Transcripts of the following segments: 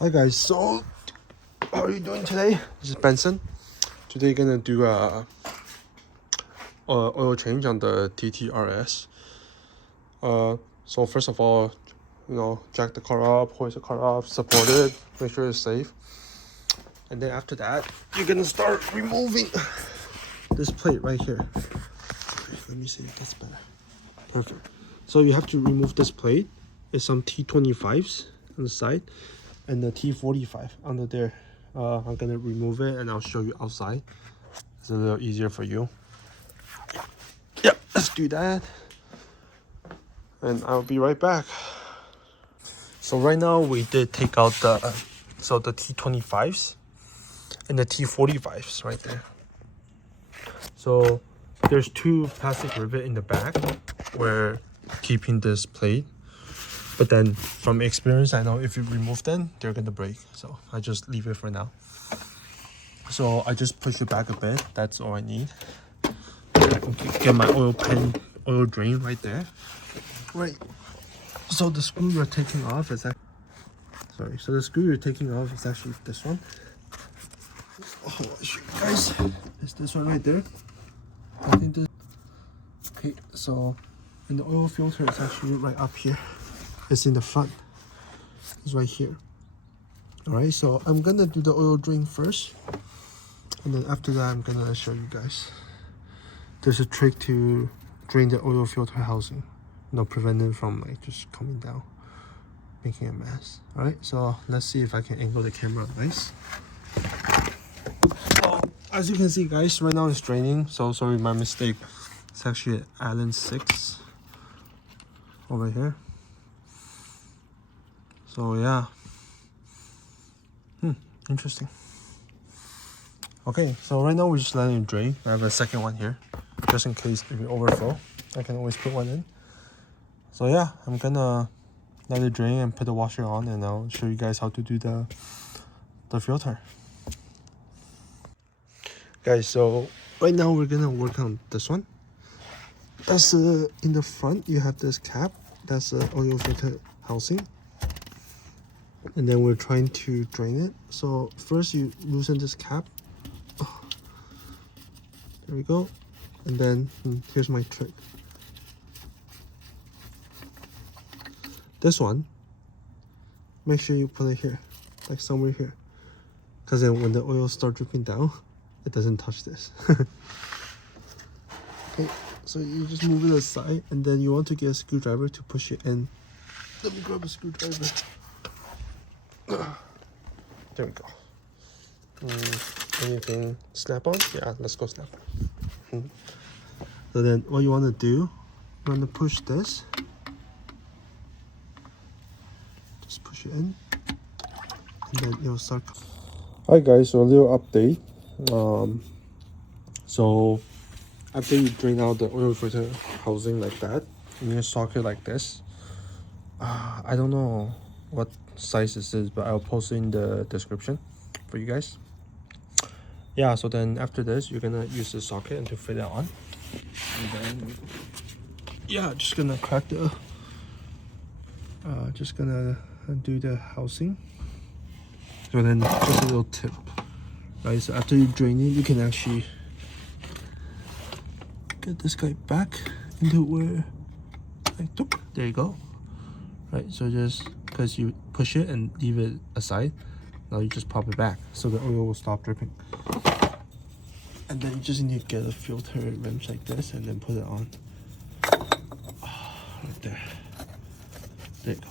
Hi guys, so how are you doing today? This is Benson. Today gonna do a oil change on the TTRS. So first of all, jack the car up, hoist the car up, support it, make sure it's safe. And then after that, you're gonna start removing this plate right here. Let me see if that's better. Perfect. So you have to remove this plate. It's some T25s on the side and the T45 under there. I'm gonna remove it and I'll show you outside. It's a little easier for you. Yep, let's do that. And I'll be right back. So right now we did take out the T25s and the T45s right there. So there's two plastic rivet in the back where keeping this plate. But then from experience, I know if you remove them, they're gonna break. So I just leave it for now. So I just push it back a bit. That's all I need. I can get my oil drain right there. Right. So the screw you're taking off is actually, So the screw you're taking off is actually this one. Oh, I'll show you guys. It's this one right there. I think this. Okay. So, and the oil filter is actually right up here. It's in the front. It's right here. Alright, so I'm gonna do the oil drain first, and then after that I'm gonna show you guys. There's a trick to drain the oil filter housing, prevent it from like just coming down, making a mess. Alright, so let's see if I can angle the camera nice. So as you can see guys, right now it's draining, so sorry, my mistake. It's actually an Allen 6 over here. So yeah, interesting. Okay, so right now we're just letting it drain. I have a second one here, just in case if you overflow, I can always put one in. So yeah, I'm gonna let it drain and put the washer on, and I'll show you guys how to do the filter. Guys, so right now we're gonna work on this one. That's in the front you have this cap, that's the oil filter housing. And then we're trying to drain it. So first you loosen this cap. Oh, there we go. And then here's my trick. This one, make sure you put it here, like somewhere here, because then when the oil starts dripping down, it doesn't touch this. Okay, so you just move it aside, and then you want to get a screwdriver to push it in. Let me grab a screwdriver. There we go. Anything snap on? Yeah, let's go snap on. So then what you want to do, you want to push this. Just push it in. And then it'll start. Hi guys, so a little update. So after you drain out the oil filter housing like that, you need a socket like this. I don't know what size this is, but I'll post it in the description for you guys. Yeah, so then after this you're gonna use the socket and to fit it on, and then yeah, just gonna crack the just gonna do the housing. So then just a little tip, right? So after you drain it, you can actually get this guy back into where, like, there you go. Right, so just because you push it and leave it aside, now you just pop it back so the oil will stop dripping. And then you just need to get a filter wrench like this and then put it on. Right there. There you go.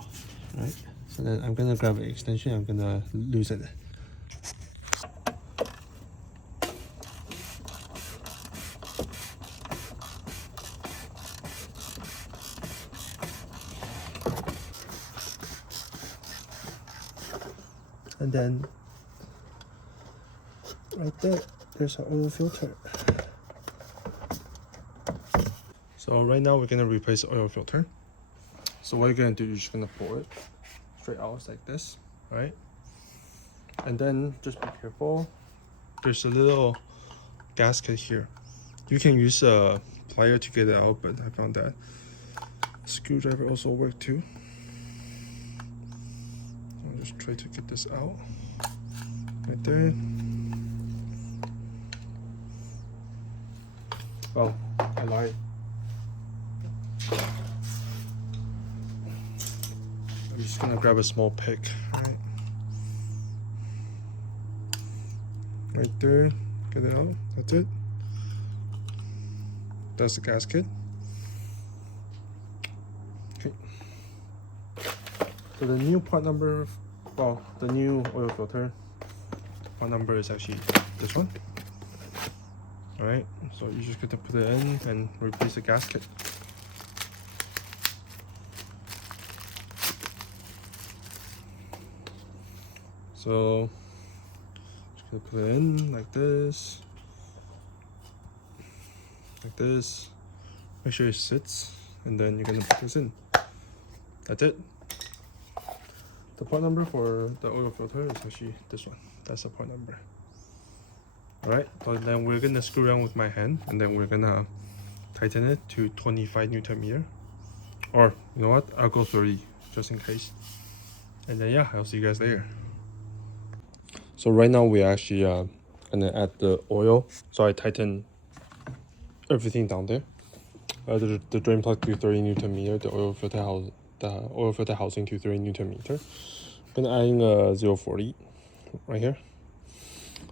Right, so then I'm gonna grab an extension, I'm gonna loosen it. And then right there, there's our oil filter. So right now we're gonna replace the oil filter. So what you're gonna do, you're just gonna pull it straight out like this, right? And then just be careful. There's a little gasket here. You can use a plier to get it out, but I found that a screwdriver also worked too. just try to get this out right there. Oh, I lied. I'm just gonna grab a small pick, right? Right there, get it out, that's it. That's the gasket. Okay. So the new part number, well, the new oil filter part number is actually this one. Alright, so you just get to put it in and replace the gasket. So just gonna put it in like this. Like this. Make sure it sits, and then you're gonna put this in. That's it. The part number for the oil filter is actually this one. That's the part number. Alright, so then we're gonna screw around with my hand, and then we're gonna tighten it to 25 Newton meter. Or, you know what, I'll go 30, just in case. And then yeah, I'll see you guys later. So right now we're actually gonna add the oil. So I tighten everything down there. The drain plug to 30 Newton meter, the oil filter housing to 30 Newton meter. I'm gonna add in a 040 right here,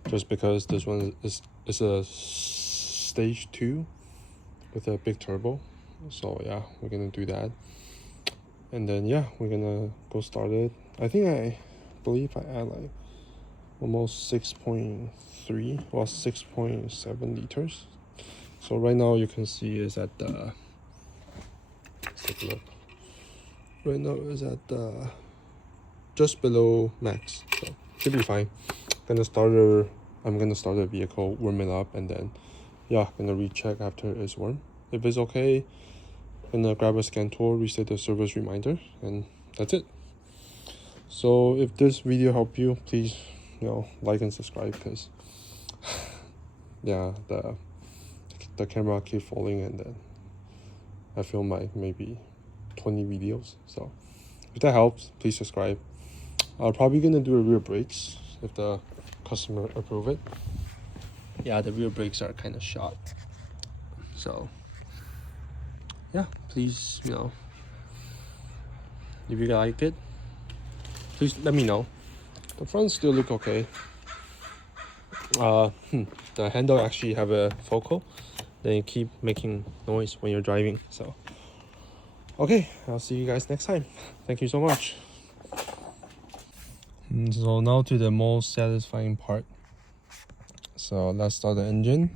just because this one is a stage 2 with a big turbo. So yeah, we're gonna do that, and then yeah, we're gonna go start it. I believe I add like almost 6.3 or 6.7 liters. So right now you can see is at the, let's take a look. Right now is at just below max, so should be fine. I'm gonna start the vehicle, warm it up, and then yeah, gonna recheck after it's warm. If it's okay, gonna grab a scan tool, reset the service reminder, and that's it. So if this video helped you, please like and subscribe, because yeah, the camera keep falling, and then I film like maybe 20 videos. So if that helps, please subscribe. I'm probably gonna do a rear brakes if the customer approve it. Yeah, the rear brakes are kind of shot. So yeah, please, if you like it, please let me know. The front still look okay. The handle actually have a focal, then you keep making noise when you're driving. So okay, I'll see you guys next time. Thank you so much. So now to the most satisfying part. So let's start the engine.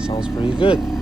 Sounds pretty good.